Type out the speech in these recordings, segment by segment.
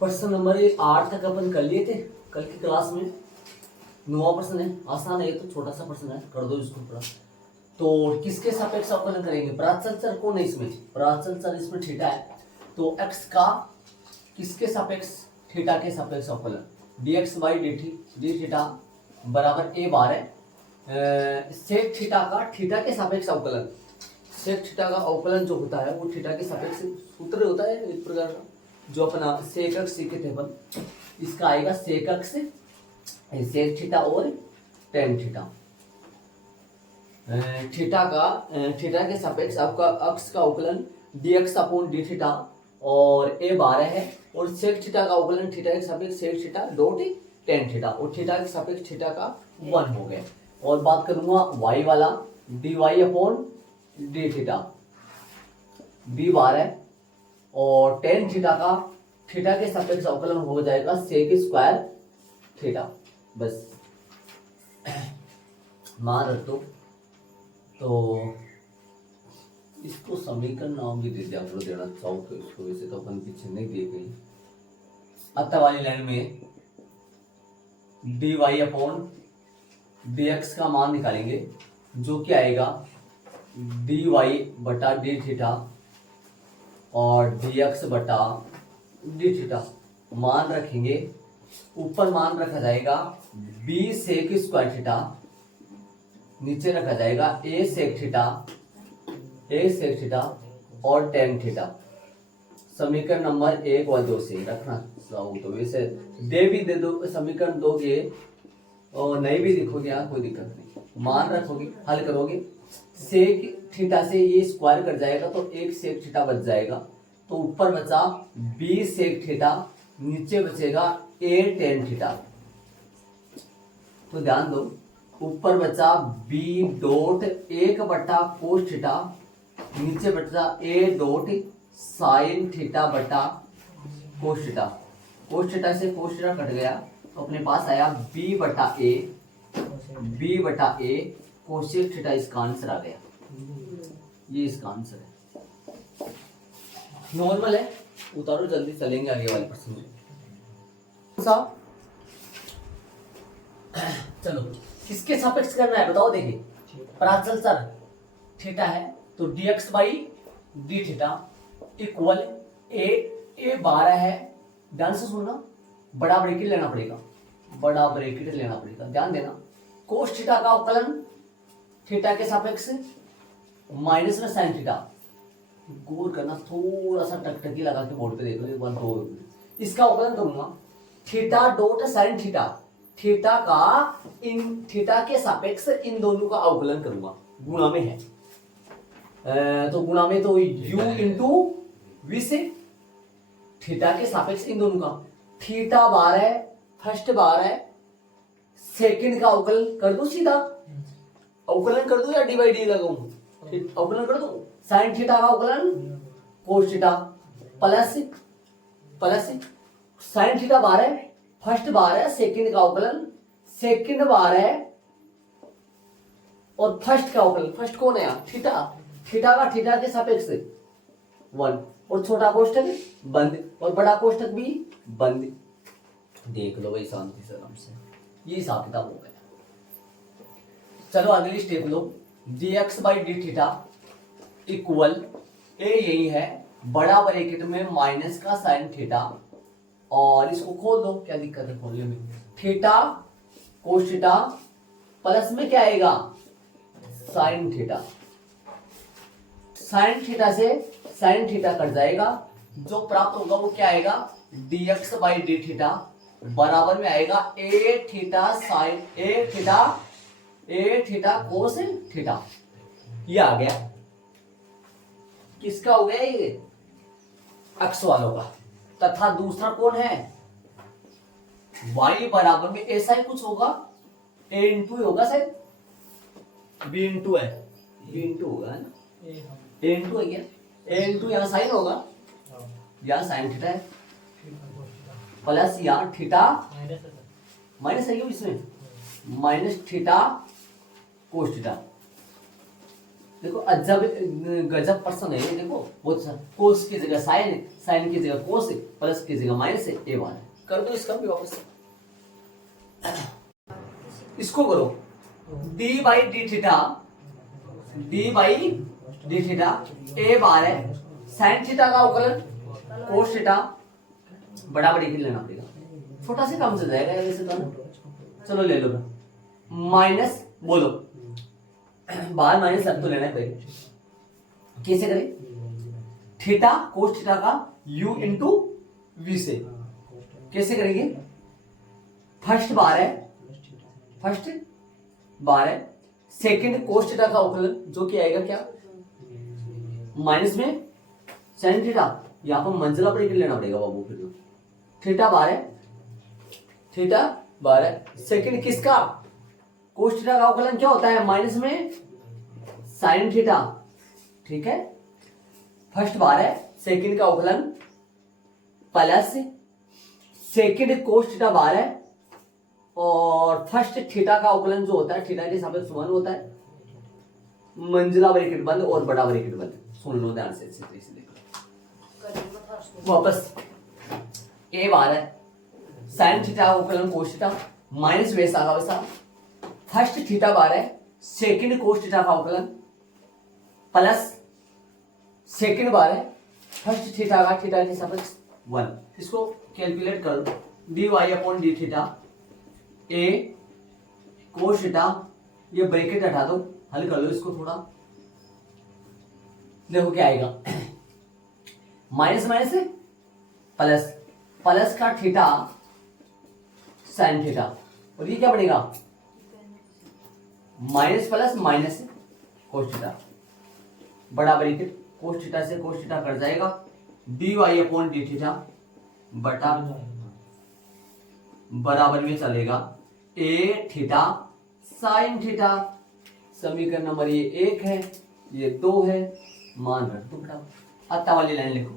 प्रश्न नंबर 8 तक अपन कर लिए थे कल की क्लास में। 9वां प्रश्न है, आसान है, तो छोटा सा प्रश्न है, कर दो इसको थोड़ा। तो किसके सापेक्ष अवकलन करेंगे? प्राचल चर कौन है इसमें? प्राचल चर इसमें थीटा है, तो x का किसके सापेक्ष? थीटा के सापेक्ष अवकलन dx बाई डी थीटा बराबर a बार है सेक थीटा का थीटा के सापेक्ष अवकलन। सेक थीटा का अवकलन जो होता है वो थीटा के सापेक्ष सूत्र होता है एक प्रकार का, जो अपना सेक x सीखे थे अपन, इसका आएगा सेक x सेक थीटा और टेन थीटा। थीटा का थीटा के सापेक्ष आपका अक्ष का अवकलन dx अपॉन डी थीटा और a 12 है, और सेक थीटा का अवकलन थीटा के सापेक्ष sec theta dot tan theta, और थीटा के सापेक्ष थीटा का 1 हो गया। और बात करूंगा y वाला, dy upon D theta b 12 और टेन थीटा का थीटा के सापेक्ष अवकलन हो जाएगा सेक स्क्वायर थीटा। बस मान रख दो। तो इसको समीकरण नाम भी दे दिया करो, देना चाहो तो इसको, वैसे तो अपन पीछे नहीं दिए गई। अतः वाली लाइन में dy अपॉन dx का मान निकालेंगे, जो कि आएगा dy बटा डी थीटा और dx बटा डी थीटा। मान रखेंगे, ऊपर मान रखा जाएगा b सेक स्क्वायर थीटा, नीचे रखा जाएगा a सेक थीटा और टेन थीटा। समीकरण नंबर 1 व 2 से रखना चाहो तो, वैसे दे भी दे दो, समीकरण दोगे और नहीं भी लिखोगे यहाँ कोई दिक्कत नहीं। मान रखोगे, हल करोगे, सेक थीटा से ये स्क्वायर कर जाएगा तो एक सेक थीटा बच जाएगा, तो ऊपर बचा b सेक थीटा, नीचे बचेगा a टेन थीटा। तो ध्यान दो, ऊपर बचा b डॉट 1 बटा कोस थीटा, नीचे बचा a डॉट साइन थीटा बटा कोस थीटा। कोस थीटा से कोस थीटा कट गया तो अपने पास आया b बटा a कोसेक थीटा। इसका आंसर आ गया, ये इसका आंसर है। नॉर्मल है, उतारो जल्दी, चलेंगे आगे वाले प्रश्न में। चलो किसके सापेक्ष करना है बताओ। देखिए प्राचल चर थीटा है, तो dx by d theta equal a 12 है। ध्यान से सुनना, बड़ा ब्रैकेट लेना पड़ेगा, बड़ा ब्रैकेट लेना पड़ेगा, ध्यान देना। कोस थीटा का अवकलन थीटा के सापेक्ष माइनस में साइन थीटा। गौर करना, थोड़ा सा टकटकी लगा के बोर्ड पे देख लो एक बार, दो इसका अवकलन करूंगा theta dot sine theta, theta का इन थीटा के सापेक्ष इन दोनों का अवकलन करूंगा, गुणा में है। तो गुणा में तो u इंटू वी से थीटा के सापेक्ष इन दोनों का, थीटा बार है, फर्स्ट बार है, सेकंड का अवकलन कर दो सीधा, अवकलन कर दो या डी बाई डी लगाऊं? अवकलन कर दो। साइन थीटा का अवकलन cos theta plus sine theta बार है, फर्स्ट बार है, सेकंड का अवकलन सेकंड बार है, और फर्स्ट का अवकलन, फर्स्ट कौन है यहाँ? थीटा का थीटा के सापेक्ष 1, और छोटा कोष्ठक बंद और बड़ा कोष्ठक भी बंद। देख लो भाई शांति से आराम से, ये हिसाब किताब हो गया। चलो अगली step low, dx by d theta equal a यही है, बड़ा ब्रैकेट में माइनस का साइन थीटा, और इसको खोल दो, क्या दिक्कत है खोलने में, थीटा कोस थीटा प्लस में क्या आएगा साइन थीटा। साइन थीटा से साइन थीटा कट जाएगा, जो प्राप्त होगा वो क्या आएगा dx बाई डी थीटा बराबर में आएगा a theta sine a theta cos theta. ये आ गया, किसका हो गया ये? अक्ष वालों का। तथा दूसरा कौन है? y बराबर में ऐसा ही कुछ होगा, a इंटू होगा शायद, b इंटू है, b इंटू होगा है ना, a इंटू है क्या? a इंटू यहाँ साइन होगा, यहाँ साइन थीटा है, प्लस यहाँ थीटा माइनस है इसमें, माइनस थीटा कोस थीटा। देखो अजब गजब प्रश्न है ये, देखो बहुत सा। कोस की जगह साइन है, साइन की जगह कोस है, प्लस की जगह माइनस है, ए बार है। कर दो इसका भी वापस। इसको करो d by d theta, d by d theta a बार है, साइन थीटा का अवकलन कोस थीटा, बड़ा बड़ी लेना पड़ेगा, छोटा से काम से जाएगा वैसे तो ना। चलो ले लो माइनस, बोलो बाहर माइनस लग तो लेना है पहले। कैसे करें? थीटा कोस थीटा का u इंटू वी से कैसे करेंगे? फर्स्ट बार है, फर्स्ट बार है, सेकंड कोस थीटा का अवकलन जो कि आएगा क्या, माइनस में साइन थीटा, यहां पर मंजिला पर लेना पड़ेगा बाबू। फिर थीटा बार है, थीटा बार है, सेकंड किसका, कोस थीटा का अवकलन क्या होता है, माइनस में साइन थीटा, ठीक है। फर्स्ट बार है, सेकंड का अवकलन प्लस सेकंड कोस थीटा बार है, और फर्स्ट थीटा का अवकलन जो होता है थीटा के सापेक्ष समान होता है, मंजिला ब्रैकेट बंद और बड़ा ब्रैकेट बंद। सुन लो ध्यान से, इसे देखो वापस। ए बार है, साइन थीटा का अवकलन कोस थीटा, माइनस वैसा का वैसा, फर्स्ट थीटा बार है, सेकंड कोस थीटा का अवकलन प्लस सेकंड बार है, फर्स्ट थीटा का थीटा के सापेक्ष 1। इसको कैलकुलेट कर लो, d Y upon D theta a cos theta, ये ब्रैकेट हटा दो, हल कर लो इसको थोड़ा, देखो क्या आएगा। माइनस माइनस प्लस, प्लस का थीटा साइन थीटा, और ये क्या बनेगा, minus plus minus cos theta, बड़ा ब्रैकेट कोस थीटा से कोस थीटा कट जाएगा, D Y upon D theta बटा बराबर में चलेगा ए थीटा साइन थीटा। समीकरण नंबर ये 1 है, ये 2 है, मान रख दो बेटा। आता वाली लाइन लिखो,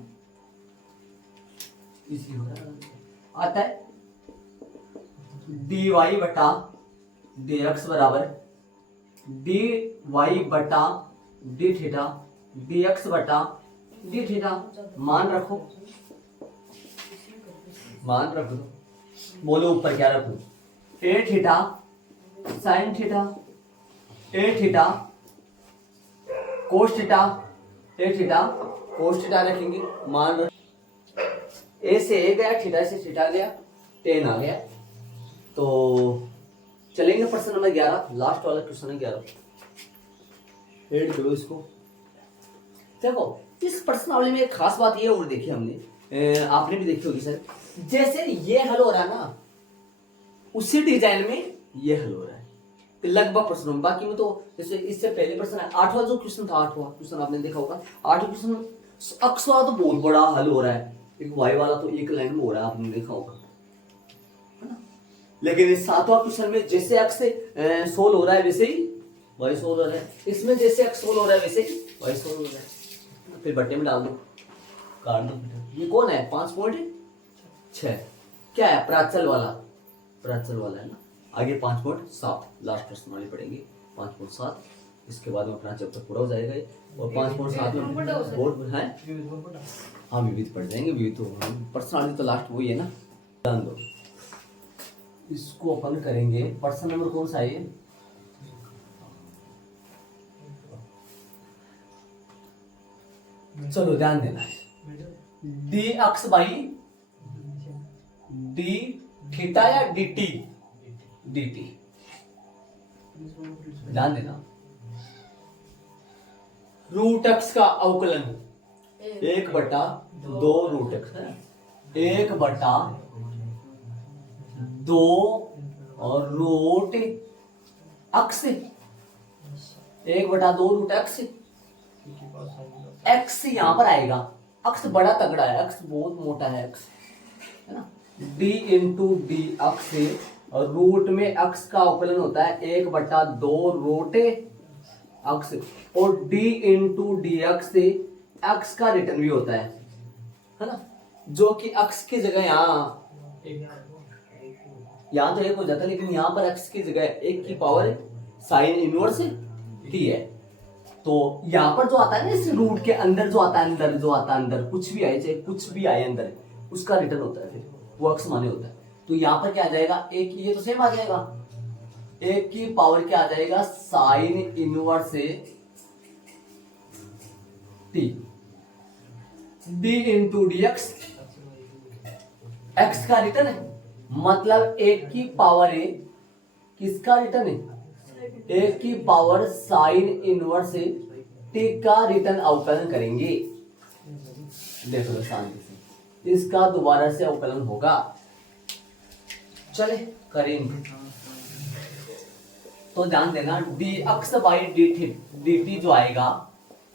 इसी हो रहा आता है डी वाई बटा डी एक्स बराबर डी वाई बटा डी थीटा डी एक्स बटा डी थीटा। मान रखो, मान रख दो, बोलो ऊपर क्या रखो, ए थीटा साइन थीटा, ए थीटा कोस थीटा, ए थीटा कोस थीटा रखेंगे, मान रख। ए से ए गया, थीटा से थीटा गया, टेन आ गया। तो चलेंगे प्रश्न नंबर 11, लास्ट वाला क्वेश्चन है 11। ऐड करो इसको। देखो इस प्रश्नावली में एक खास बात ये और देखी हमने, आपने भी देखी होगी सर, जैसे ये हल हो रहा है ना, उसी डिजाइन में ये हल हो रहा है लगभग प्रश्नों में। बाकी में तो जैसे इससे पहले प्रश्न है 8वां जो क्वेश्चन था, 8वां क्वेश्चन आपने देखा होगा, 8वां क्वेश्चन अक्सर तो बहुत बड़ा हल हो रहा है, एक वाई वाला तो एक लाइन में हो रहा है, आपने देखा होगा, है ना। लेकिन इस 7वां क्वेश्चन में जैसे एक्स से सोल्व हो रहा है वैसे ही वाई सोल्व हो रहा है, इसमें जैसे एक्स सोल्व हो रहा है वैसे ही वाई सोल्व हो रहा है। फिर बट्टे में डाल दो, काट दो। ये कौन है, 5.6 क्या है, प्राचल वाला, प्राचल वाला है ना। आगे 5.7 लास्ट प्रश्न वाली पढ़ेंगे, 5.7, इसके बाद में अपना चैप्टर पूरा हो जाएगा। और 5.7 में बोर्ड है, हाँ विविध पढ़ जाएंगे, विविध तो पर्सनालिटी तो लास्ट वही है ना। ध्यान दो, इसको अपन करेंगे। प्रश्न नंबर कौन सा है, चलो ध्यान देना है, D x by d theta या डी टी, डी टी ध्यान देना। रूट एक्स का अवकलन 1/2 रूट एक्स है, 1/2 और root X, 1/2 root X, X यहां पर आएगा, एक्स बड़ा तगड़ा है, एक्स बहुत मोटा है, एक्स है ना। डी इंटू डी एक्स, और रूट में एक्स का अवकलन होता है 1/2 रूट एक्स, और D into D x x का रिटर्न भी होता है ना, जो कि एक्स की जगह यहाँ तो 1 हो जाता है, लेकिन यहाँ पर एक्स की जगह 1 की पावर साइन इनवर्स टी है। तो यहाँ पर जो आता है ना इस रूट के अंदर जो आता है, अंदर कुछ भी आए, चाहे कुछ भी आए अंदर, उसका रिटर्न होता है, फिर वो अक्स माने होता है। तो यहाँ पर क्या आ जाएगा, एक ये तो सेम आ जाएगा, एक की पावर क्या आ जाएगा, साइन इनवर्स से T D into D x, x का रिटर्न है, मतलब एक की पावर ए किसका रिटर्न है, एक की पावर साइन इनवर्स से टी का रिटर्न अवकलन करेंगे। देखो शांति से, इसका दोबारा से अवकलन होगा, चले करेंगे। तो ध्यान देना, D x by D T जो आएगा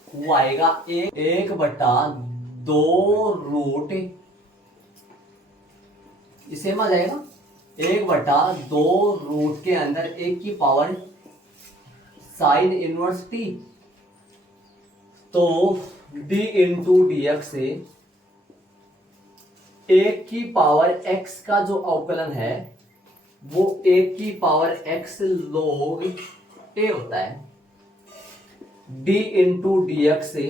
वो आएगा एक बटा 2 रूट, इसे आ जाएगा 1/2 रूट के अंदर एक की पावर साइन इनवर्स टी, तो डी इंटू डी एक्स से एक की पावर एक्स का जो अवकलन है वो एक की पावर एक्स log ए होता है, डी इंटू डी एक्स से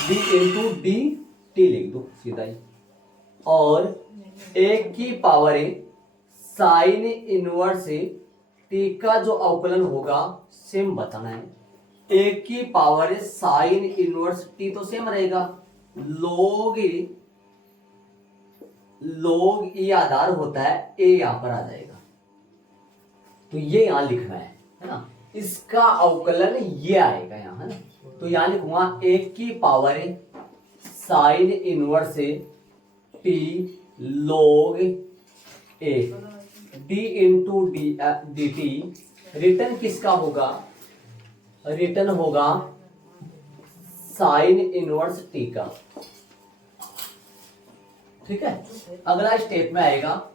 डी इंटू डी टी लिख दो सीधा ही, और एक की पावर ए साइन इनवर्स से टी का जो अवकलन होगा सेम बताना है, एक की पावर साइन इनवर्स टी तो सेम रहेगा, log ए आधार होता है, ए यहां पर आ जाएगा, तो ये यहां लिखना है ना, इसका अवकलन ये आएगा यहां, है ना। तो यहां लिखूंगा एक की पावर साइन इनवर्स से T log A D into D T, return किसका होगा, रिटर्न होगा साइन इनवर्स टी का, ठीक है। अगला स्टेप में आएगा,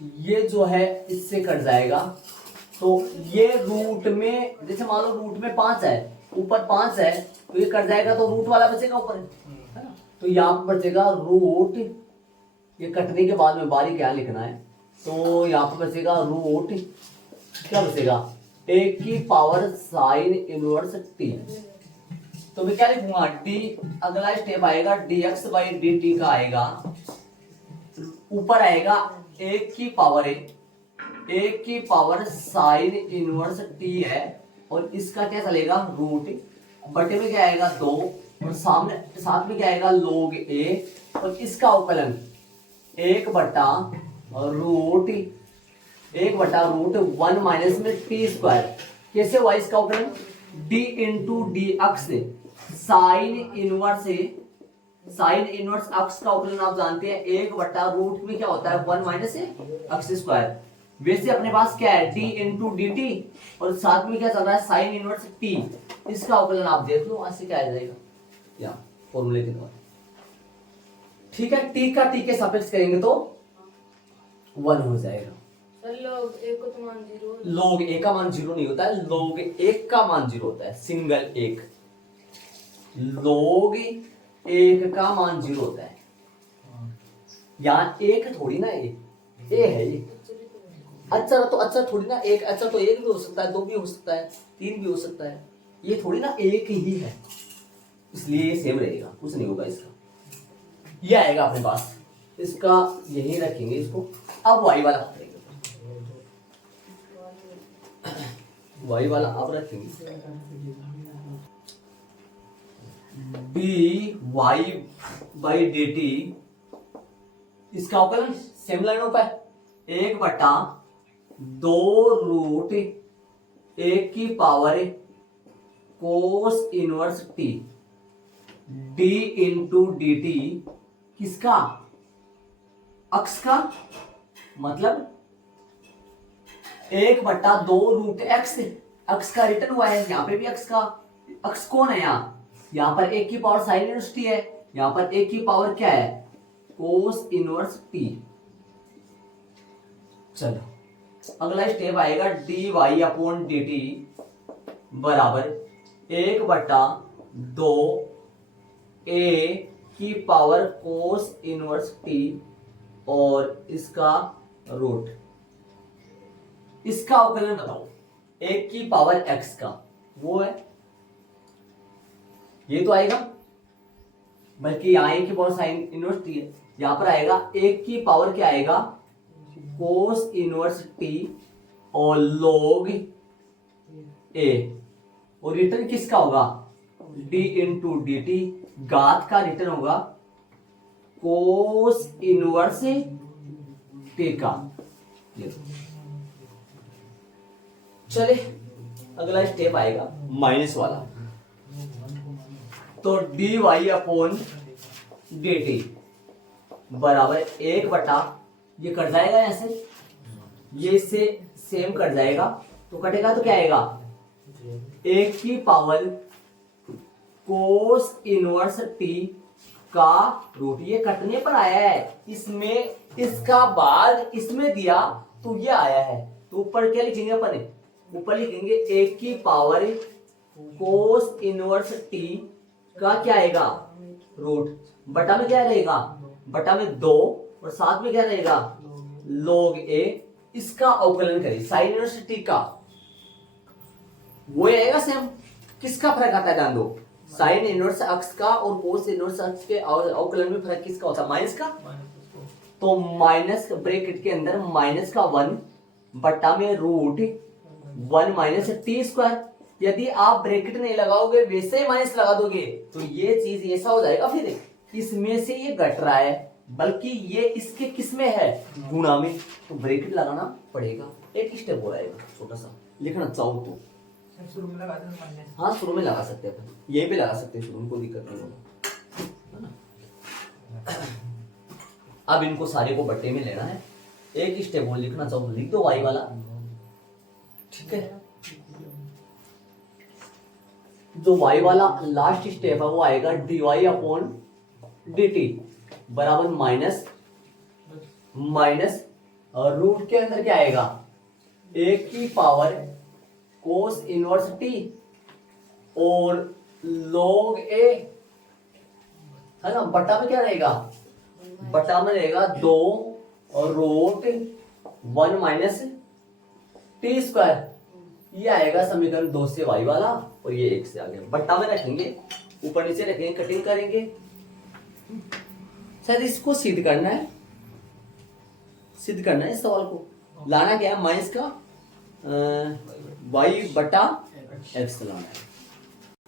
ये जो है इससे कट जाएगा, तो ये रूट में, जैसे मान लो रूट में 5 है, ऊपर 5 है, तो ये कट जाएगा तो रूट वाला बचेगा ऊपर, है ना। तो यहाँ पर बचेगा रूट, ये कटने के बाद में बारीक क्या लिखना है, तो यहाँ पर बचेगा रूट, क्या बचेगा, एक की पावर साइन इनवर्स टी, तो मैं क्या लिखूंगा, डी, अगला स्टेप आएगा D x by D T का आएगा, ऊपर आएगा एक की पावर एक की पावर साइन इनवर्स टी है, और इसका क्या चलेगा रूट, बटे में क्या आएगा 2, और सामने साथ में क्या आएगा log ए, और इसका अवकलन 1/√1 माइनस में टी स्क्वायर, कैसे हुआ इसका अवकलन, डी इंटू डी अक्स साइन इनवर्स अक्स का अवकलन आप जानते हैं 1/रूट में क्या होता है 1 माइनस अक्स स्क्वायर, वैसे अपने पास क्या है डी इंटू डी टी, और साथ में क्या चल रहा है साइन इनवर्स टी, इसका अवकलन आप देख लो, ऐसे क्या आ जाएगा या फॉर्मूले के द्वारा, ठीक है। टी का टी के सापेक्ष करेंगे तो 1 हो जाएगा, log ए का तो मान 0, log ए का मान 0 नहीं होता है, log 1 का मान 0 होता है, सिंगल 1, log 1 का मान 0 होता है, यहाँ 1 थोड़ी ना, ए है ये अक्षर, तो अक्षर थोड़ी ना, एक अक्षर तो 1 भी हो सकता है, 2 भी हो सकता है, 3 भी हो सकता है, ये थोड़ी ना 1 ही है, इसलिए ये सेम रहेगा, कुछ नहीं होगा इसका, ये आएगा अपने पास, इसका यही रखेंगे इसको। अब वाई वाला करेंगे, वाई वाला अब रखेंगे, D Y by D T, इसका अवकलन सेम लाइनों पर 1/2 रूट एक की power cos inverse T, D into D T, किसका, अक्स का, मतलब 1/2 रूट एक्स, अक्स का रिटर्न हुआ है, यहाँ पे भी अक्स का, अक्स कौन है यहाँ पर 1 की पावर साइन इनवर्स टी है, यहाँ पर 1 की पावर क्या है कोस इनवर्स टी। चलो अगला स्टेप आएगा D Y upon D T बराबर 1/2 ए की पावर कोस इनवर्स टी और इसका रूट, इसका अवकलन बताओ, 1 की पावर एक्स का वो है ये तो आएगा, बल्कि यहाँ एक की पावर साइन इनवर्स टी है, यहाँ पर आएगा एक की पावर क्या आएगा कोस इनवर्स टी और log ए, और रिटर्न किसका होगा d इंटू डी टी, घात का रिटर्न होगा कोस इनवर्स टी का। चले अगला स्टेप आएगा माइनस वाला, तो dy अपॉन डी टी बराबर 1 ये कट जाएगा यहां से, ये इससे सेम कट जाएगा, तो कटेगा तो क्या आएगा एक की पावर कोस इनवर्स टी का रूट। ये कटने पर आया है, इसमें इसका बाद इसमें दिया तो ये आया है, तो ऊपर क्या लिखेंगे अपन, ऊपर लिखेंगे एक की पावर कोस इनवर्स टी का क्या आएगा रूट, बटा में क्या रहेगा, बटा में 2 और साथ में क्या रहेगा log ए, इसका अवकलन करें साइन इनवर्स टी का, वो आएगा सेम। किसका फर्क आता है ध्यान दो, साइन इनवर्स अक्ष का और कोस इनवर्स अक्ष के अवकलन में फर्क किसका होता है, माइनस का। तो माइनस ब्रैकेट के अंदर माइनस का 1 बटा में रूट 1 माइनस टी स्क्वायर। यदि आप ब्रैकेट नहीं लगाओगे वैसे ही माइनस लगा दोगे तो ये चीज ऐसा हो जाएगा, फिर इसमें से ये घट रहा है बल्कि ये इसके किस में है गुणा में, तो ब्रैकेट लगाना पड़ेगा। एक स्टेप हो जाएगा छोटा सा, लिखना चाहो तो शुरू में लगा देना माइनस। हाँ शुरू में लगा सकते हैं, यहीं पे लगा सकते हैं शुरू में, कोई दिक्कत नहीं होगा, है ना। अब इनको सारे को बट्टे में लेना है, एक स्टेप और लिखना चाहो लिख दो वाई वाला, ठीक है। जो वाई वाला लास्ट स्टेप है वो आएगा D Y upon D T बराबर माइनस और रूट के अंदर क्या आएगा एक की पावर कोस इनवर्स टी और log ए, है ना, बटा में क्या रहेगा, बटा में रहेगा 2 और रूट 1 माइनस टी स्क्वायर। ये आएगा समीकरण 2 से वाई वाला और ये 1 से आगे बट्टा में रखेंगे, ऊपर नीचे रखेंगे, कटिंग करेंगे। शायद इसको सिद्ध करना है, सिद्ध करना है इस सवाल को, लाना क्या है माइनस का वाई बटा एक्स लाना है,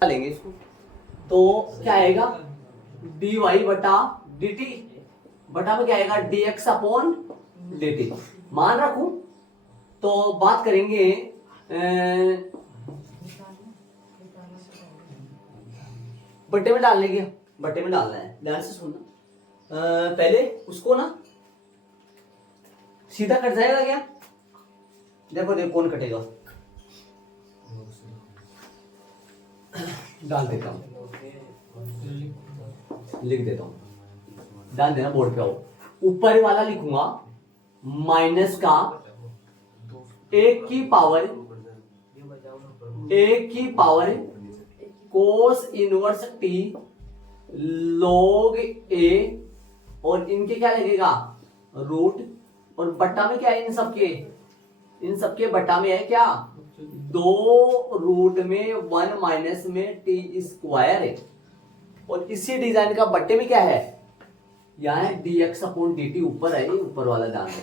लेंगे इसको तो क्या आएगा डी वाई बटा डी टी बटा में क्या आएगा D x upon D T. मान रखूं तो बात करेंगे बट्टे में डालने की, बट्टे में डालना है, ध्यान से सुनना। पहले उसको ना सीधा कट जाएगा क्या, देखो देखो कौन कटेगा, डाल देता हूं, लिख देता हूं, डाल देना बोर्ड पे आओ। ऊपर वाला लिखूंगा माइनस का एक की power cos inverse T log ए, और इनके क्या लगेगा रूट, और बट्टा में क्या है इन सबके बट्टा में है क्या 2 रूट में 1 माइनस में टी स्क्वायर है, और इसी डिजाइन का बट्टे में क्या है यहाँ है D x upon D T, ऊपर है, ऊपर वाला ध्यान है।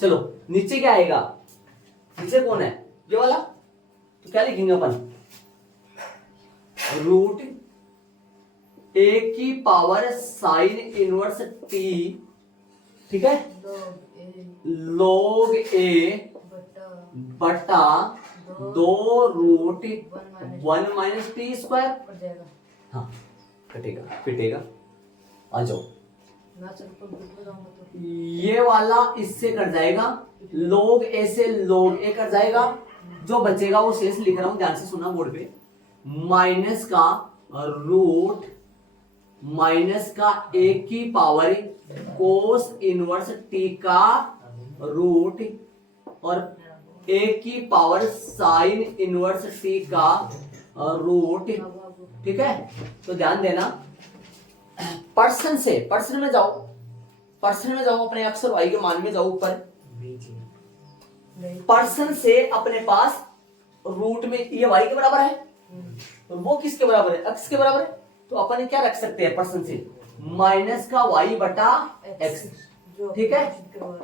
चलो नीचे क्या आएगा, नीचे कौन है ये वाला, तो क्या लिखेंगे अपन रूट एक की पावर साइन इनवर्स टी, ठीक है, log ए बटा 2 रूट 1 माइनस टी स्क्वायर। हाँ कटेगा पिटेगा, आ जाओ। ये वाला इससे कट जाएगा, log ए से log ए कट जाएगा, जो बचेगा वो शेष लिख रहा हूं, ध्यान से सुनना बोर्ड पे, माइनस का रूट माइनस का एक की पावर कोस इनवर्स टी का रूट और एक की पावर साइन इनवर्स टी का रूट, ठीक है। तो ध्यान देना, पर्सन में जाओ, अपने अक्षर वाई के मान में जाओ ऊपर, पर्सन से अपने पास रूट में ये वाई के बराबर है, और वो किसके बराबर है, x के बराबर है। तो अपन क्या रख सकते हैं परसेंट से, माइनस का y बटा x, ठीक है।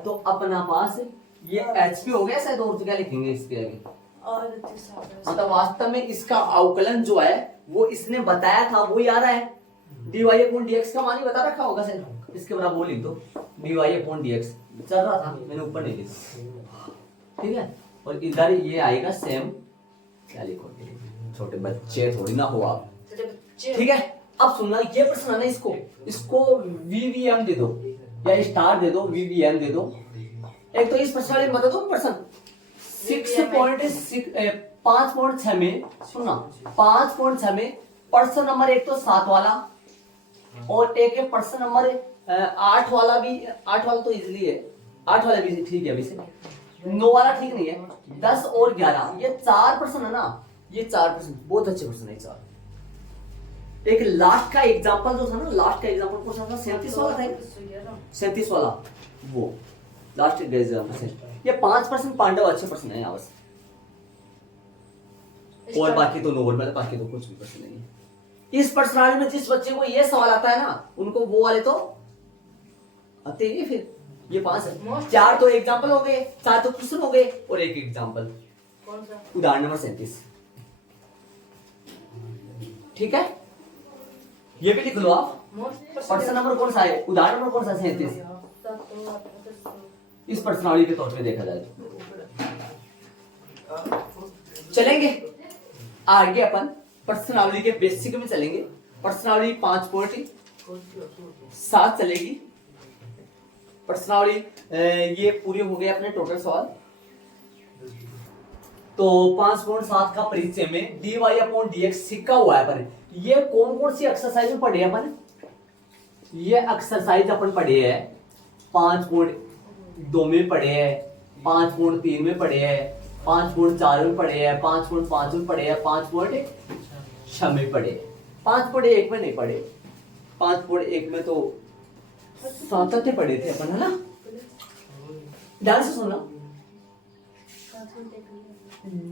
तो अपना पास ये HP हो गया शायद, और तो क्या लिखेंगे इसके आगे। मतलब वास्तव में इसका अवकलन जो है वो इसने बताया था वही आ रहा है, dy अपॉन dx का मान ही बता रखा होगा शायद, इसके बराबर वो लिख दो dy अपॉन dx चल रहा था, मैंने ऊपर नहीं लिखा, ठीक है। और इधर ये आएगा सेम, क्या लिखोगे, छोटे बच्चे थोड़ी ना हो आप, ठीक है। अब सुनना, ये प्रश्न है ना, इसको VVM दे दो या स्टार दे दो, VVM दे दो। एक तो इस प्रश्न में बता दो प्रश्न 5.6 में, सुनना 5.6 में प्रश्न नंबर 1 तो 7 वाला, और एक है प्रश्न नंबर 8 वाला भी, 8 वाला तो इजीली है, 8 वाला भी ठीक है, अभी से 9 वाला ठीक नहीं है, 10 और 11 ये 4 प्रश्न है ना, ये 4 प्रश्न बहुत अच्छे प्रश्न है, 4। एक लास्ट का एग्जांपल जो था ना, लास्ट का एग्जांपल कौन सा था, 37 वाला था, 37 वाला वो लास्ट एग्जांपल। ये 5% पांडव अच्छे प्रश्न है यहाँ बस, और बाकी तो नॉर्मल, बाकी तो कुछ भी प्रश्न नहीं है। इस प्रश्नावली में जिस बच्चे को ये सवाल आता है ना, उनको वो वाले तो आते ही फिर। ये 5 है, 4 तो एग्जांपल हो गए, 4 तो क्वेश्चन हो गए, और एक एग्जांपल, कौन सा, उदाहरण नंबर 37, ठीक है। ये भी लिख लो आप, प्रश्न नंबर कौन सा है, उदाहरण नंबर कौन सा, 37। इस प्रश्नावली के तौर पे देखा जाए तो चलेंगे आगे, अपन प्रश्नावली के बेसिक में चलेंगे। प्रश्नावली 5.7 चलेगी प्रश्नावली, ये पूरे हो गए अपने टोटल सवाल। तो 5.7 का परिचय में dy अपॉन dx सिक्का हुआ है अपन। ये कौन कौन सी एक्सरसाइज में पढ़े अपन, ये एक्सरसाइज अपन पढ़े हैं 5.2 में पढ़े हैं, 5.3 में पढ़े हैं, 5.4 में पढ़े हैं, 5.5 में पढ़े हैं, 5.6 में पढ़े, 5.1 में नहीं पढ़े। 5.1 में तो 7 पढ़े थे अपन, है ना। ध्यान से सुनना,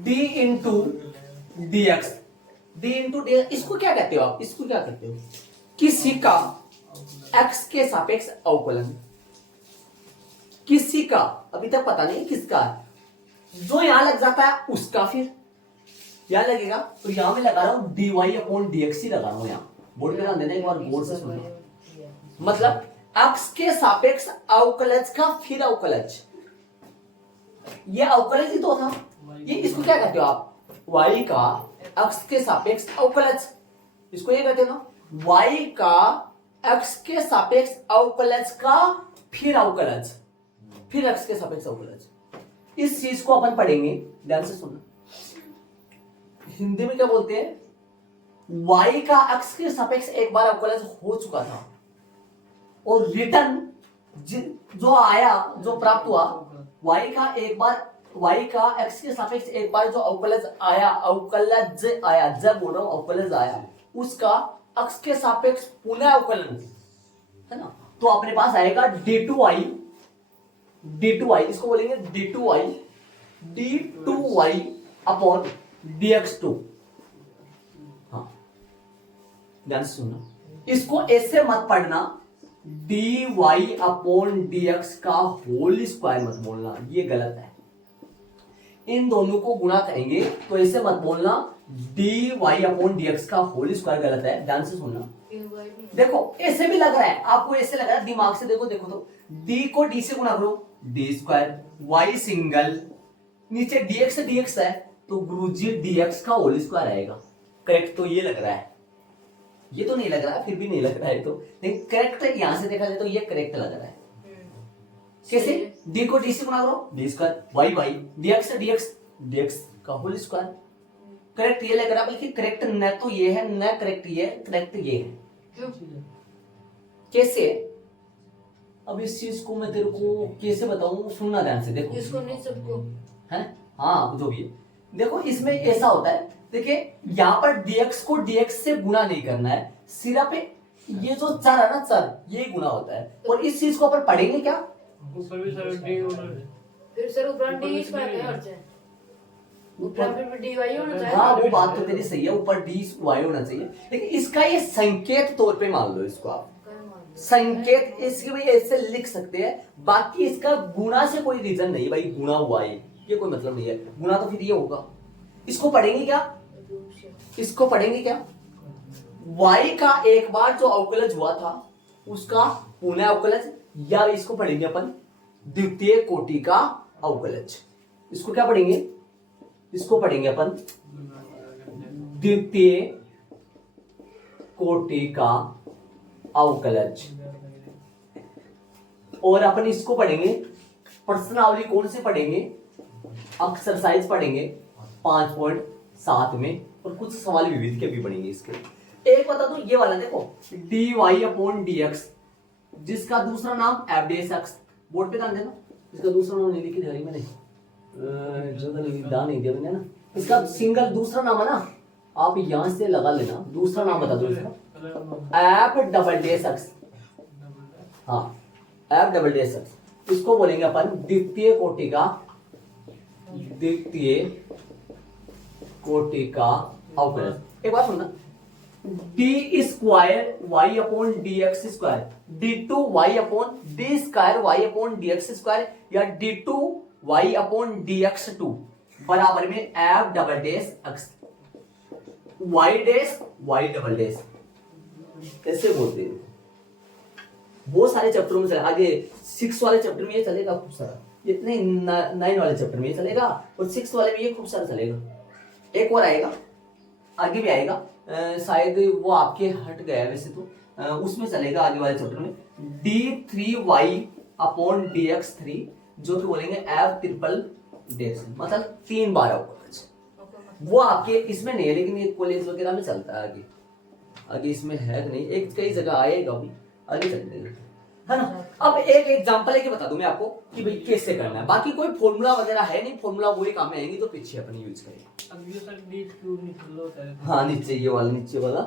d into dx, d into dx, इसको क्या कहते हो आप, इसको क्या कहते हो, किसी का x के सापेक्ष अवकलन, किसी का, अभी तक पता नहीं किसका है, जो यहां लग जाता है उसका फिर यहां लगेगा। तो यहां मैं लगा रहा हूं dy अपॉन dx ही लगा रहा हूं, यहां बोर्ड पे ध्यान देना, एक बार बोर्ड से सुनना। मतलब x के सापेक्ष अवकलज का फिर अवकलज, ये अवकलज ही तो था, ये इसको क्या कहते हो आप, y का x के सापेक्ष अवकलज, इसको ये कहते हो ना, y का x के सापेक्ष अवकलज का फिर अवकलज, फिर x के सापेक्ष अवकलज। इस चीज को अपन पढ़ेंगे, ध्यान से सुनना। हिंदी में क्या बोलते हैं, y का x के सापेक्ष एक बार अवकलज हो चुका था, और रिटर्न जो आया, जो प्राप्त हुआ, y का एक बार, y का x के सापेक्ष एक बार जो अवकलज आया, अवकलज आया, जब बोल रहा हूं अवकलज आया, उसका x के सापेक्ष पुनः अवकलन, है ना। तो अपने पास आएगा d2y, d2y इसको बोलेंगे d2y अपॉन dx2। हाँ ध्यान से सुनना, इसको ऐसे मत पढ़ना dy अपॉन dx का होल स्क्वायर मत बोलना, ये गलत है। इन दोनों को गुणा करेंगे तो ऐसे मत बोलना dy अपॉन dx का होल स्क्वायर, गलत है, ध्यान से सुनना। देखो ऐसे भी लग रहा है आपको, ऐसे लग रहा है, दिमाग से देखो, देखो तो d को d से गुणा करो, d स्क्वायर, y सिंगल, नीचे dx से dx है तो गुरुजी dx का होल स्क्वायर आएगा। करेक्ट तो ये लग रहा है, ये तो नहीं लग रहा है, फिर भी नहीं लग रहा है तो, लेकिन करेक्ट यहां से देखा जाए तो ये करेक्ट लग रहा है। कैसे, d को d से गुणा करो, d स्क्वायर, y dx से dx का होल स्क्वायर, करेक्ट ये लग रहा है। बल्कि करेक्ट न तो ये है, न करेक्ट ये, करेक्ट ये है। कैसे, अब इस चीज को मैं तेरे को कैसे बताऊं, सुनना ध्यान से, देखो इसको नहीं सबको है, हाँ जो भी है। देखो इसमें ऐसा होता है, देखिए यहाँ पर dx को dx से गुणा नहीं करना है, सिर्फ ये जो चर है ना, चर, ये गुणा होता है। और इस चीज को अपन पढ़ेंगे क्या, फिर सर ऊपर डी स्क्वायर है, और ऊपर फिर dy होना चाहिए। हाँ वो बात तो तेरी सही है, ऊपर डी वाई होना चाहिए, लेकिन इसका ये संकेत तौर पे मान लो इसको आप, संकेत इसकी भाई ऐसे लिख सकते हैं, बाकी इसका गुणा से कोई रीजन नहीं भाई, गुणा हुआ ये कोई मतलब नहीं है, गुणा तो फिर ये होगा। इसको पढ़ेंगे क्या, इसको पढ़ेंगे क्या, y का एक बार जो अवकलज हुआ था उसका पुनः अवकलज, या इसको पढ़ेंगे अपन द्वितीय कोटि का अवकलज। इसको क्या पढ़ेंगे, इसको पढ़ेंगे अपन द्वितीय कोटि का अवकलज। और अपन इसको पढ़ेंगे प्रश्नावली, कौन से पढ़ेंगे, एक्सरसाइज पढ़ेंगे 5.7 में, और कुछ सवाल विविध के भी पढ़ेंगे इसके। एक बता दूं, ये वाला देखो dy/dx, जिसका दूसरा नाम f(x), बोर्ड पे ध्यान देना, इसका दूसरा नाम नहीं लिखी थी मैंने, ध्यान नहीं दिया मैंने ना, इसका सिंगल दूसरा नाम है ना, आप यहां से लगा लेना, दूसरा नाम बता दो इसका, f"x, हाँ f"x, इसको बोलेंगे अपन द्वितीय कोटि का अवकलज। एक बात सुनना, D square Y upon D X square, d2y/d square y upon dx square, या d2y/dx2 बराबर में f"x y', ऐसे बोलते हैं। बहुत सारे चैप्टरों में चलेगा, आगे 6 वाले चैप्टर में ये चलेगा खूब सारा, इतने 9 वाले चैप्टर में ये चलेगा, और 6 वाले में ये खूब सारा चलेगा। एक और आएगा, आगे भी आएगा, शायद वो आपके हट गया है वैसे तो, उसमें चलेगा आगे वाले चैप्टर में d3y/dx3, जो कि बोलेंगे f'(dx), मतलब 3 बार अवकलज। वो आपके इसमें नहीं है, लेकिन ये कॉलेज वगैरह में चलता है, आगे इसमें है कि नहीं, एक कई जगह आएगा भी, आगे चलते हैं, है ना। अब एक एग्जांपल लेके बता दूं मैं आपको कि भाई कैसे करना है, बाकी कोई फॉर्मूला वगैरह है नहीं, फॉर्मूला वही काम में आएंगी तो पीछे अपन यूज करेंगे। अब ये सर d3 निकल होता है। हाँ नीचे ये वाला, नीचे वाला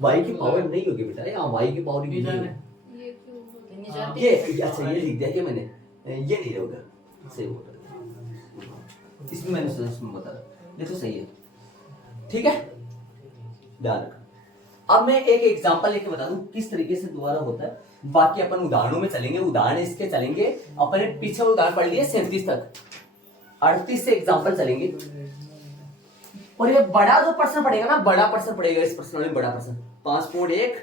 y की पावर नहीं होगी बेटा, यहाँ y की पावर नहीं है, ये क्यों ये अच्छा ये लिख दिया क्या मैंने, ये नहीं होगा, सही होगा, इसमें मैंने इसमें बता ये तो सही है, ठीक है, ध्यान रखना। अब मैं एक एग्जांपल लेके बता दूं किस तरीके से दोबारा होता है, बाकी अपन उदाहरणों में चलेंगे, उदाहरण इसके चलेंगे, अपने पीछे उदाहरण पढ़ लिए 37 तक, 38 से एग्जांपल चलेंगे। और ये बड़ा जो प्रश्न पड़ेगा ना, बड़ा प्रश्न पड़ेगा इस प्रश्न में, बड़ा प्रश्न 5.1,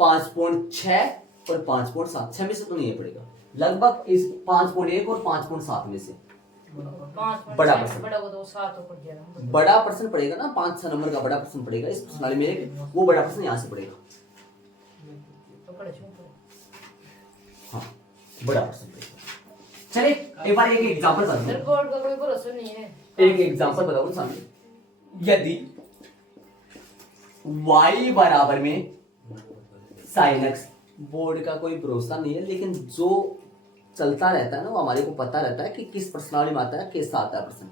5.6 और 5.7, 6 में से तो नहीं पड़ेगा, लगभग इस 5.1 और 5.7 में से बड़ा प्रश्न, बड़ा प्रश्न पड़ेगा ना, 5-6 नंबर का बड़ा प्रश्न पड़ेगा इस प्रश्नावली में, एक वो बड़ा प्रश्न यहां से पड़ेगा, हाँ बड़ा प्रश्न पड़ेगा। चलिए एक बार एक एग्जांपल बताऊं, बोर्ड का कोई भरोसा नहीं है, एक एग्जांपल बताऊं सामने, यदि y बराबर में sin x, बोर्ड का कोई भरोसा नहीं है, लेकिन जो चलता रहता है ना वो हमारे को पता रहता है कि किस प्रश्नावली में आता है, कैसा आता है प्रश्न।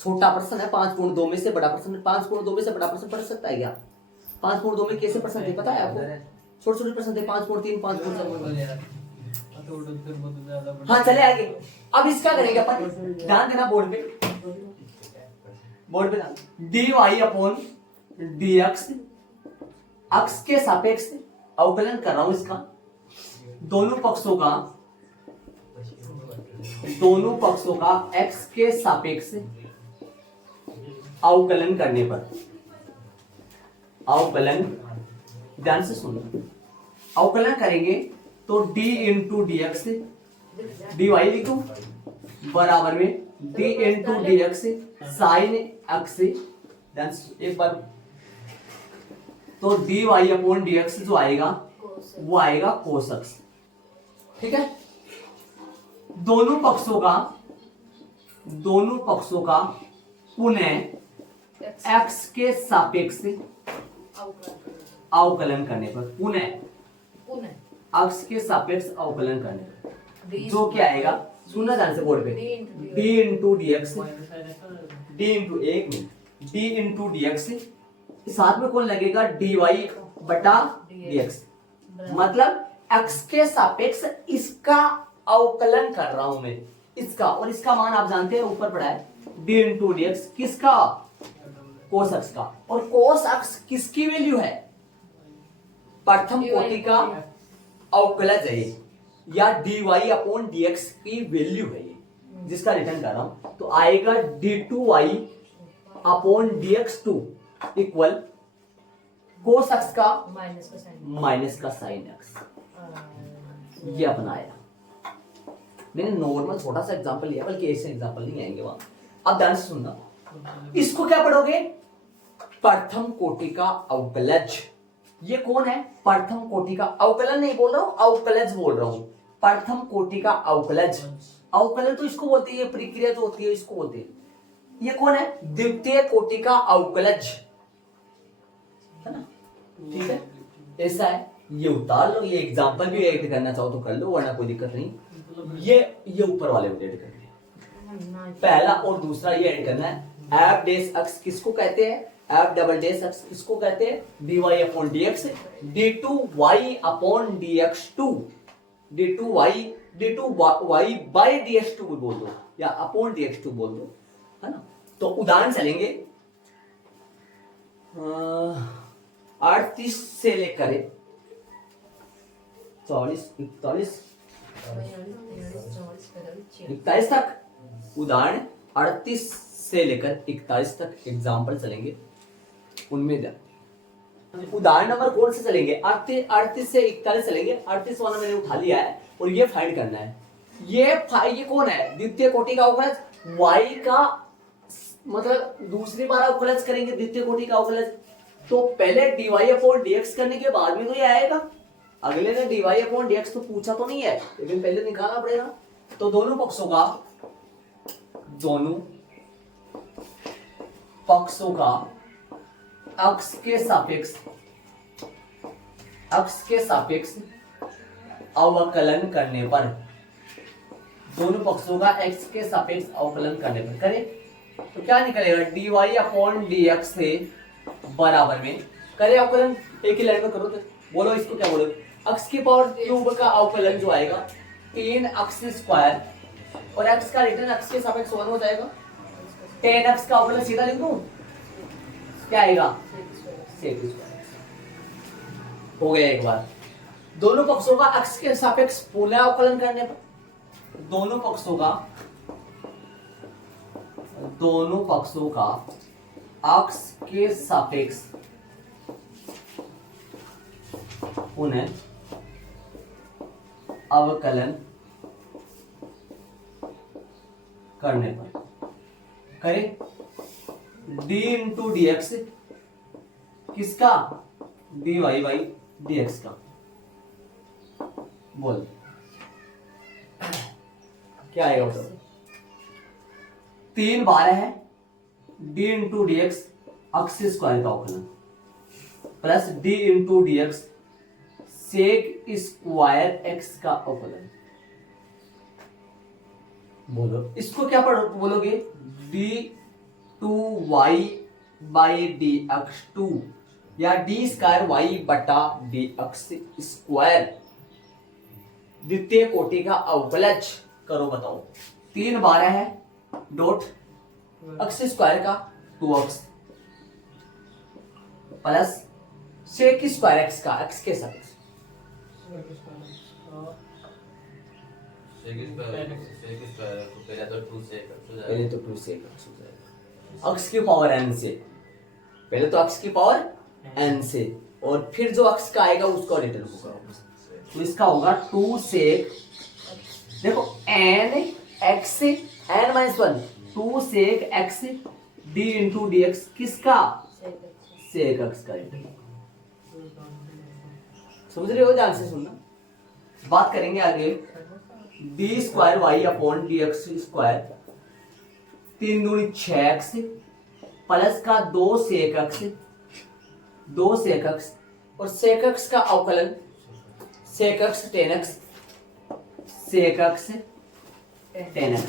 छोटा प्रश्न है 5.2 में से बड़ा प्रश्न, 5.2 में से बड़ा प्रश्न पढ़ सकता है क्या, 5.2 में कैसे प्रश्न थे पता है आपको, छोटे छोटे प्रश्न थे, 5.3, 5.4। हाँ चले आगे, अब इसका करेंगे अपन, ध्यान देना बोर्ड पे, बोर्ड पे ध्यान, dy/dx, अक्ष के सापेक्ष अवकलन कर रहा हूं इसका, दोनों पक्षों का x के सापेक्ष अवकलन करने पर, अवकलन ध्यान से सुनो, अवकलन करेंगे तो d/dx, dy लिखूं बराबर में d/dx sin x, ध्यान से एक बार, तो dy/dx जो आएगा वो आएगा cos x, ठीक है। दोनों पक्षों का पुनः x के सापेक्ष अवकलन करने पर, पुनः x के सापेक्ष अवकलन करने पर जो क्या आएगा, सुनना ध्यान से बोर्ड पे, d/dx, d/dx, साथ में कौन लगेगा, dy/dx, मतलब x के सापेक्ष इसका अवकलन कर रहा हूं मैं, इसका, और इसका मान आप जानते हैं ऊपर पड़ा है डी इंटू डी एक्स किसका, कोस अक्स का। और कोस अक्स किसकी वैल्यू है, प्रथम कोटि का अवकलज है ये, या dy अपॉन dx की वैल्यू है ये, जिसका रिटर्न कर रहा हूं। तो आएगा d2y अपॉन dx2 इक्वल कोस अक्स का माइनस का साइन एक्स। ये अपना आया। मैंने नॉर्मल छोटा सा एग्जांपल लिया, बल्कि ऐसे एग्जांपल नहीं आएंगे वहां। अब ध्यान से सुनना, इसको क्या पढ़ोगे, प्रथम कोटि का अवकलज। ये कौन है, प्रथम कोटि का अवकलन नहीं बोल रहा हूं, अवकलज बोल रहा हूं। प्रथम कोटि का अवकलज, अवकलन तो इसको बोलते हैं, प्रक्रिया जो होती है इसको बोलते हैं। ये कौन है, द्वितीय कोटि का अवकलज, है ना। ठीक है, ऐसा है। ये उतार लो, ये एग्जांपल भी ऐड करना चाहो तो कर लो, वरना कोई दिक्कत नहीं। ये ऊपर वाले में ऐड करना है, पहला और दूसरा ये ऐड करना है। एफ डेस एक्स किसको कहते हैं, एफ डबल डेस एक्स किसको कहते हैं, dy upon dx, d2y upon dx2, d2y by dx2 बोल दो, या अपॉन dx2 बोल दो, है ना। तो उदाहरण चलेंगे 38 से लेकर 40, 41 41 तक, उदाहरण 38 से लेकर 41 तक एग्जाम्पल चलेंगे। उनमें उदाहरण नंबर कौन से चलेंगे, 38 से 41 चलेंगे। 38 वाला मैंने उठा लिया है और ये फाइंड करना है। ये कौन है, द्वितीय कोटि का अवकलज, y का मतलब दूसरी बार अवकलज करेंगे द्वितीय कोटि का अवकलज। तो पहले dy अपॉन dx करने के बाद में तो ये आएगा। अगले ने dy अपॉन dx तो पूछा तो नहीं है, लेकिन पहले निकालना पड़ेगा। तो दोनों पक्षों का अक्ष के सापेक्ष अवकलन करने पर, दोनों पक्षों का x के सापेक्ष अवकलन करने पर करें तो क्या निकलेगा, dy अपॉन dx से बराबर में करें अवकलन। एक ही लाइन में करो तो बोलो इसको क्या बोलो, x की पावर क्यूब का अवकलन जो आएगा 3x स्क्वायर, और x का रिटर्न x के सापेक्ष 1 हो जाएगा। 10x का अवकलन सीधा लिख दूं, क्या आएगा, sec स्क्वायर। हो गया एक बार। दोनों पक्षों का x के सापेक्ष पुनः अवकलन करने पर, दोनों पक्षों का x के सापेक्ष पुनः अवकलन करने पर करें d इंटू डी एक्स किसका, dy बाई dx का। बोल क्या आएगा उत्तर, 3 12 है d इंटू डी एक्स अक्ष स्क्वायर का अवकलन plus d into D X sec square x का अवकलन। बोलो इसको क्या बोलोगे, d2y बाई dx2 या d स्क्वायर y बटा dx स्क्वायर द्वितीय कोटि का अवकलज करो। बताओ 3 12 है डॉट अक्ष स्क्वायर का 2x plus sec square x का x के साथ पहले तो 2 सेक x हो जाएगा, x की पावर n से, पहले तो x की पावर n से, और फिर जो x का आएगा उसका रिटर्न होगा। तो इसका होगा 2 सेक, देखो n x n माइनस 1 2 सेक x d into D x किसका, सेक x का रिटर्न। समझ रहे हो, ध्यान से सुनना। बात करेंगे आगे, D square Y upon D X square 3 दूनी 6x प्लस का 2 सेक x और सेक x का अवकलन सेक x 10x सेक x 10x।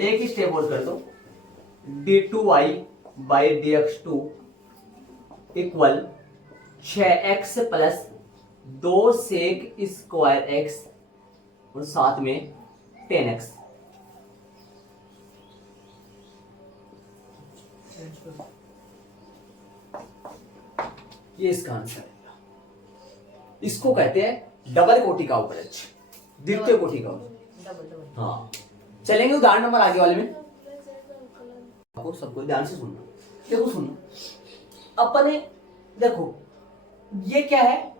एक ही स्टेप और कर दो, d2y by dx2 equal 6x plus 2 sec square x और साथ में 10x। ये इसका आंसर है। इसको कहते हैं डबल कोटि का अवकलज, द्वितीय कोटि का अवकलज। Double double. हाँ, चलेंगे उदाहरण नंबर आगे वाले में। आपको सबको ध्यान से सुनना, देखो सुनना। अपने देखो ये क्या है,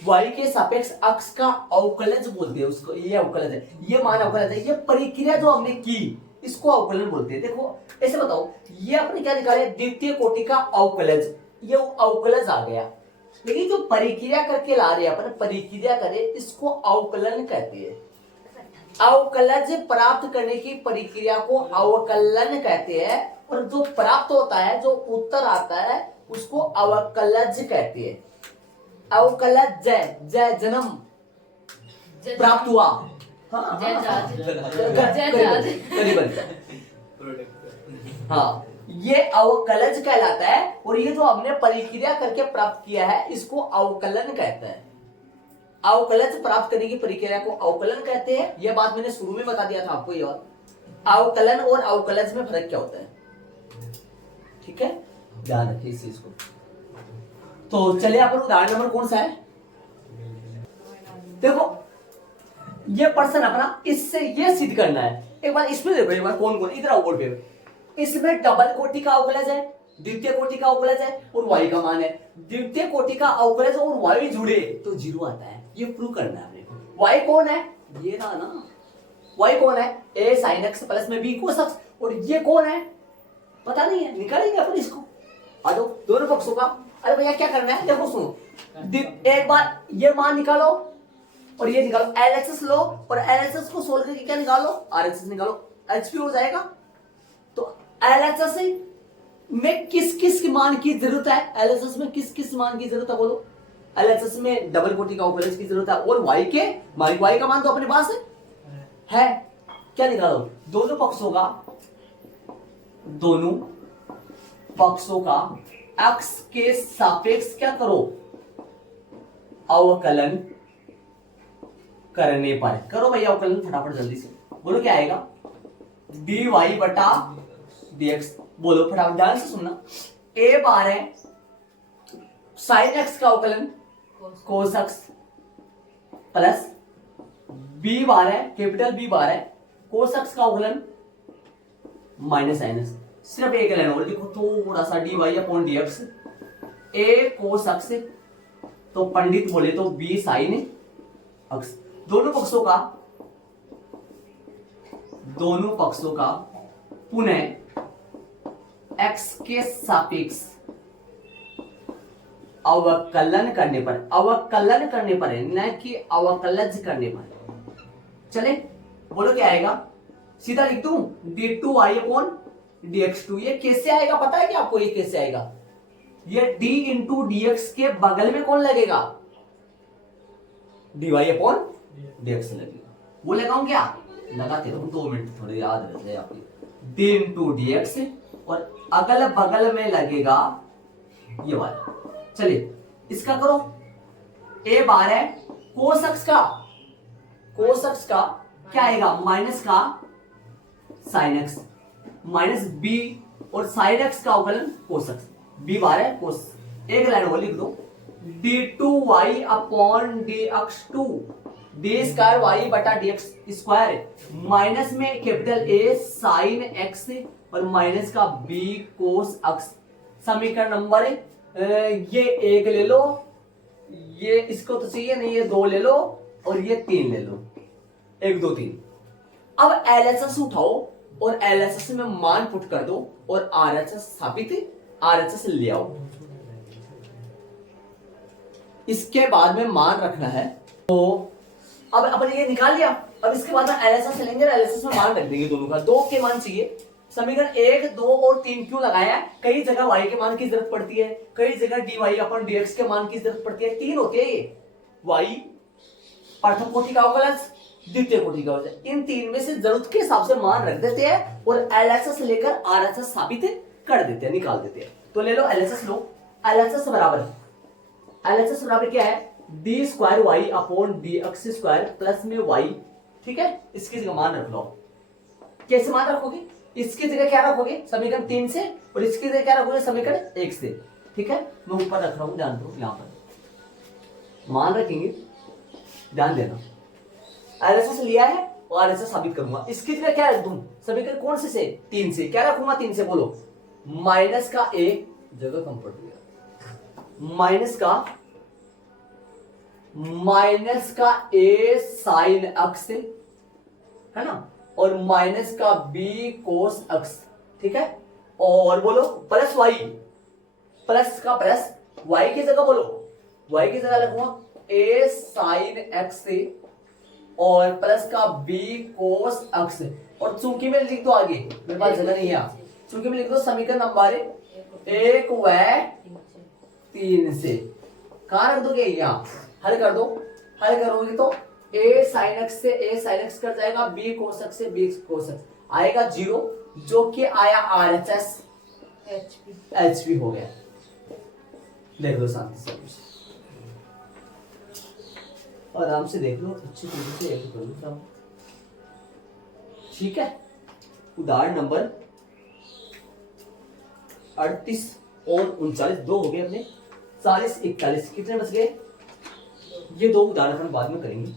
y के सापेक्ष अक्ष का अवकलज बोलते हैं उसको, ये अवकलज है, ये मान अवकलज है। ये प्रक्रिया जो हमने की इसको अवकलन बोलते हैं। देखो ऐसे बताओ, ये अपने क्या निकाले, द्वितीय कोटि का अवकलज, ये अवकलज आ गया। लेकिन जो प्रक्रिया करके ला रहे हैं अपन, प्रक्रिया करे, इसको अवकलन कहते हैं। अवकलज प्राप्त करने की प्रक्रिया को अवकलन कहते हैं, और जो प्राप्त होता है, जो उत्तर आता है, उसको अवकलज कहते हैं। अवकलज जय जन्म प्राप्त हुआ, हाँ जय जहाज। करीबन। हाँ, ये अवकलज कहलाता है, और ये जो हमने प्रक्रिया करके प्राप्त किया है इसको अवकलन कहते हैं। अवकलज प्राप्त करने की प्रक्रिया को अवकलन कहते हैं। यह बात मैंने शुरू में बता दिया था आपको। ये अवकलन और अवकलज में फर्क क्या होता है, ठीक है, ध्यान रखिए इस चीज को। तो चलिए अपन उदाहरण नंबर कौन सा है, देखो ये पर्सन अपना, इससे ये सिद्ध करना है। एक बार इसमें देखो, एक बार कौन कौन, इधर आओ बोर्ड पे। इसमें डबल कोटि का अवकलज है, द्वितीय कोटि का अवकलज है, और y का मान है। द्वितीय कोटि का अवकलज और y जुड़े तो 0 आता है। ये प्रूव करना है अपने को। y कौन है, ये रहा ना, y कौन है, a sin x प्लस में b cos x, और ये कौन है पता नहीं है, निकालेंगे अपन इसको। आ जाओ दोनों पक्षों का। अरे भैया क्या करना है, देखो सुनो, एक बार ये मान निकालो और ये निकालो, LHS लो, और LHS को सोल्व करके क्या निकालो, RHS निकालो, HP हो जाएगा। तो LHS में किस किस मान की जरूरत है, LHS में किस किस मान की जरूरत है बोलो। LHS में डबल कोटि का अवकलज की जरूरत है, और y के मान, y का मान तो अपने पास है। क्या निकालो, दोनों पक्षों का x के सापेक्ष क्या करो, अवकलन करने पर। करो भैया अवकलन फटाफट जल्दी से, बोलो क्या आएगा, dy बटा dx। बोलो फटाफट, ध्यान से सुनना। a बार है sin x का अवकलन cos x, प्लस b बार है, कैपिटल B बार है cos x का अवकलन माइनस sin x। सिर्फ एक लाइन और लिखो, थोड़ा सा dy upon dx। a cos x, तो पंडित बोले तो b sin x। दोनों पक्षों का पुनः x के सापेक्ष अवकलन करने पर है, न कि अवकलज करने पर। चले बोलो क्या आएगा, सीधा लिख दूं, d2y अपॉन dx2। ये कैसे आएगा पता है क्या आपको, ये कैसे आएगा, ये d इंटू dx के बगल में कौन लगेगा, dy अपॉन dx लगेगा। वो लगाऊं क्या, लगाते रहो 2 मिनट, थोड़े याद रह जाए आपके। d इंटू dx, और अगल बगल में लगेगा ये वाला। चलिए इसका करो, a बार है cos x का क्या आएगा, माइनस का sin x, माइनस b, और sin x का अवकलन cos x। b बार है cos, एक लाइन वो लिख दो, d2y upon dx2, d square y बटा dx स्क्वायर, माइनस में कैपिटल A sin x, और माइनस का b cos x। समीकरण नंबर ये 1 ले लो, ये इसको तो चाहिए नहीं, ये 2 ले लो, और ये 3 ले लो, 1 2 3। अब LHS उठाओ और LHS में मान पुट कर दो, और RHS स्थापित, RHS ले आओ। इसके बाद में मान रखना है। तो अब अपन ये निकाल लिया, अब इसके बाद में LHS लेंगे, LHS में मान रख देंगे दोनों का। 2 के मान चाहिए, समीकरण 1 2 और 3 क्यों लगाया, कई जगह y के मान की जरूरत पड़ती है, कई जगह dy अपन dx के मान की जरूरत पड़ती है। 3 होते हैं ये, y प्रथम कोटि का अवकलज, द्वितीय कोटि का अवकलज। इन 3 में से जरूरत के हिसाब से मान रख देते हैं, और LHS लेकर RHS स्थापित कर देते हैं, निकाल देते हैं। तो ले लो LHS लो, LHS बराबर क्या है, d square y upon dx square plus में y, ठीक है। इसके मान रख लो, कैसे मान रखोगे, इसकी जगह क्या रखोगे समीकरण 3 से, और इसकी जगह क्या रखोगे समीकरण 1 से। ठीक है, मैं ऊपर रख रहा हूं, ध्यान दो, यहां पर मान रखेंगे, ध्यान देना। आरएसएस लिया है और आरएसएस साबित करूंगा। इसकी जगह क्या रख दूं समीकरण कौन से 3 से, क्या रखूंगा 3 से, बोलो माइनस का ए, जगह कम पड़ गया, माइनस का ए साइन अक्स से, है ना, और माइनस का बी कोस अक्स। ठीक है, और बोलो प्लस वाई, प्लस का प्लस, वाई की जगह बोलो, वाई की जगह लिखूंगा ए साइन एक्स से और प्लस का बी कोस अक्स, और चूंकि मैं लिख दो आगे, मेरे पास जगह नहीं है, चूंकि मैं लिख दो समीकरण नंबर 1 व 3 से, कहां रख दोगे यहाँ, हल कर दो, हल करोगे तो ए साइन एक्स से ए साइन एक्स कट जाएगा, बी कोस एक्स से बी कोस एक्स आएगा 0, जो कि आया आरएचएस एचपी हो गया। देख लो शांति से, आराम से देख लो, अच्छी तरीके से एक कर लो। ठीक है, उदाहरण नंबर 38 और 39 दो हो गए अपने, 40 41 कितने बच गए? ये दो उदाहरण अपन बाद में करेंगे।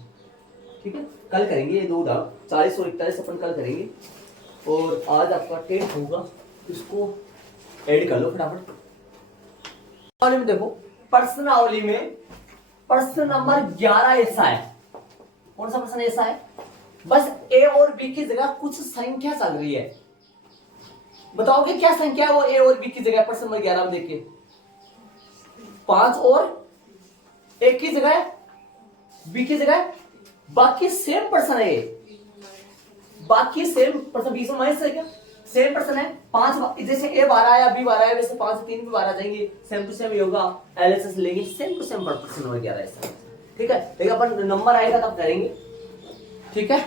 ठीक है, कल करेंगे ये दो उदाहरण, 40 और 41 अपन कल करेंगे, और आज आपका टेस्ट होगा, इसको ऐड कर लो फटाफट। में देखो प्रश्नावली में प्रश्न नंबर 11 ऐसा है, कौन सा प्रश्न ऐसा है, बस ए और बी की जगह कुछ संख्या चल रही है, बताओगे क्या संख्या है वो ए और बी की जगह, प्रश्न नंबर 11 में देखिए 5 और 1 की जगह बी की जगह, बाकी सेम प्रश्न है, बाकी सेम प्रश्न, बीच में माइनस है क्या, सेम प्रश्न है, 5 जैसे ए 12 आया बी 12 आया, वैसे 5 3 भी 12 जाएंगे, सेम टू सेम ही होगा, एलएचएस लेंगे, सेम टू सेम प्रश्न नंबर 11 ऐसा। ठीक है, लेकिन अपन नंबर आएगा तब करेंगे। ठीक है।